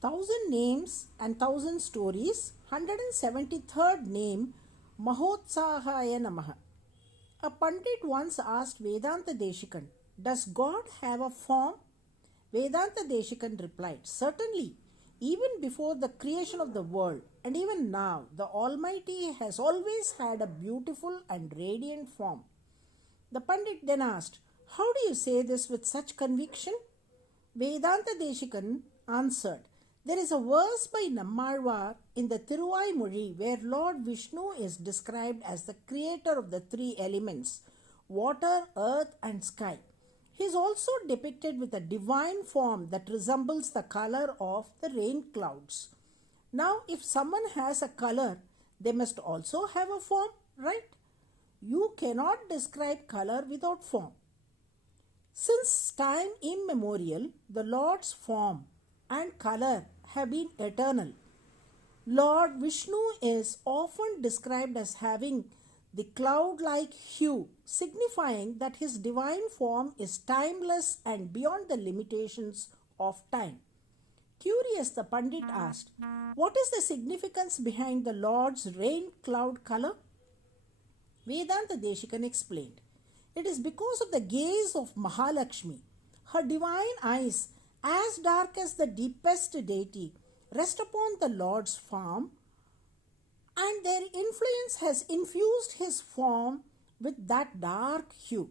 Thousand Names and Thousand Stories, 173rd name, MAHOTSAHAYA NAMAH. A Pandit once asked Vedanta Deshikan, "Does God have a form?" Vedanta Deshikan replied, "Certainly. Even before the creation of the world, and even now, the Almighty has always had a beautiful and radiant form." The Pandit then asked, "How do you say this with such conviction?" Vedanta Deshikan answered, "There is a verse by NAMAH in the Thiruvaimozhi where Lord Vishnu is described as the creator of the three elements, water, earth and sky. He is also depicted with a divine form that resembles the color of the rain clouds. Now, if someone has a color, they must also have a form, right? You cannot describe color without form. Since time immemorial, the Lord's form and color have been eternal. Lord Vishnu is often described as having the cloud-like hue, signifying that his divine form is timeless and beyond the limitations of time. Curious, the Pandit asked, "What is the significance behind the Lord's rain cloud color?" Vedanta Deshikan explained, "It is because of the gaze of Mahalakshmi. Her divine eyes, as dark as the deepest deity, rest upon the Lord's form, and their influence has infused his form with that dark hue.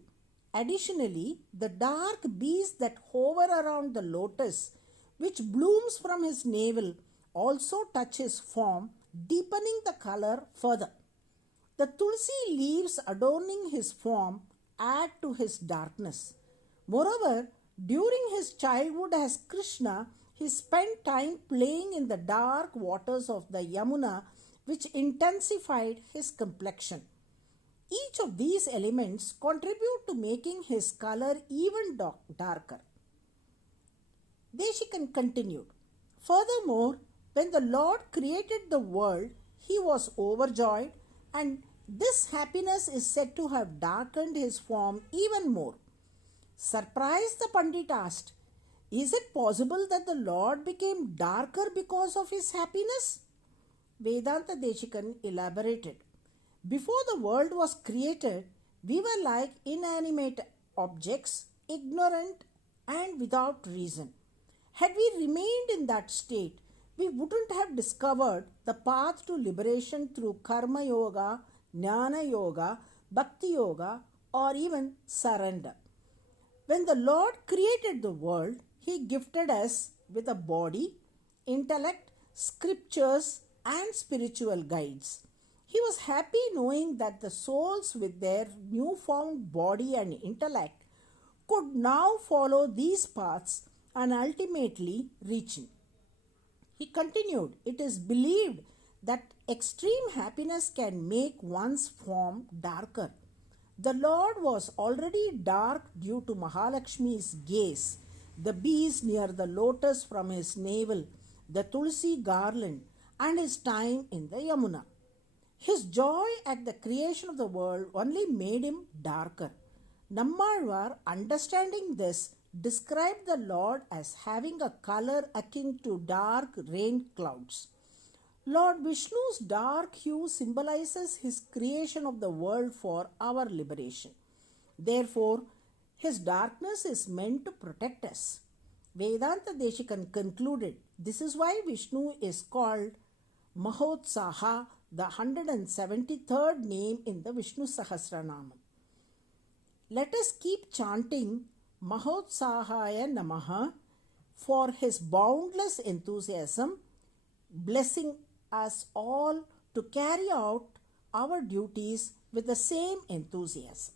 Additionally, the dark bees that hover around the lotus, which blooms from his navel, also touch his form, deepening the color further. The tulsi leaves adorning his form add to his darkness. Moreover, during his childhood as Krishna, he spent time playing in the dark waters of the Yamuna, which intensified his complexion. Each of these elements contribute to making his color even darker." Deshikan continued, "Furthermore, when the Lord created the world, he was overjoyed, and this happiness is said to have darkened his form even more." Surprised, the Pandit asked, "Is it possible that the Lord became darker because of his happiness?" Vedanta Deshikan elaborated, "Before the world was created, we were like inanimate objects, ignorant and without reason. Had we remained in that state, we wouldn't have discovered the path to liberation through Karma Yoga, Jnana Yoga, Bhakti Yoga, or even surrender. When the Lord created the world, he gifted us with a body, intellect, scriptures, and spiritual guides. He was happy knowing that the souls with their newfound body and intellect could now follow these paths and ultimately reach him." He continued, "It is believed that extreme happiness can make one's form darker. The Lord was already dark due to Mahalakshmi's gaze, the bees near the lotus from his navel, the tulsi garland, and his time in the Yamuna. His joy at the creation of the world only made him darker." NAMAH, understanding this, described the Lord as having a color akin to dark rain clouds. Lord Vishnu's dark hue symbolizes his creation of the world for our liberation. Therefore, his darkness is meant to protect us. Vedanta Deshikan concluded, "This is why Vishnu is called Mahotsaha, the 173rd name in the Vishnu Sahasranamam. Let us keep chanting Mahotsahaya Namaha for his boundless enthusiasm, blessing us all to carry out our duties with the same enthusiasm."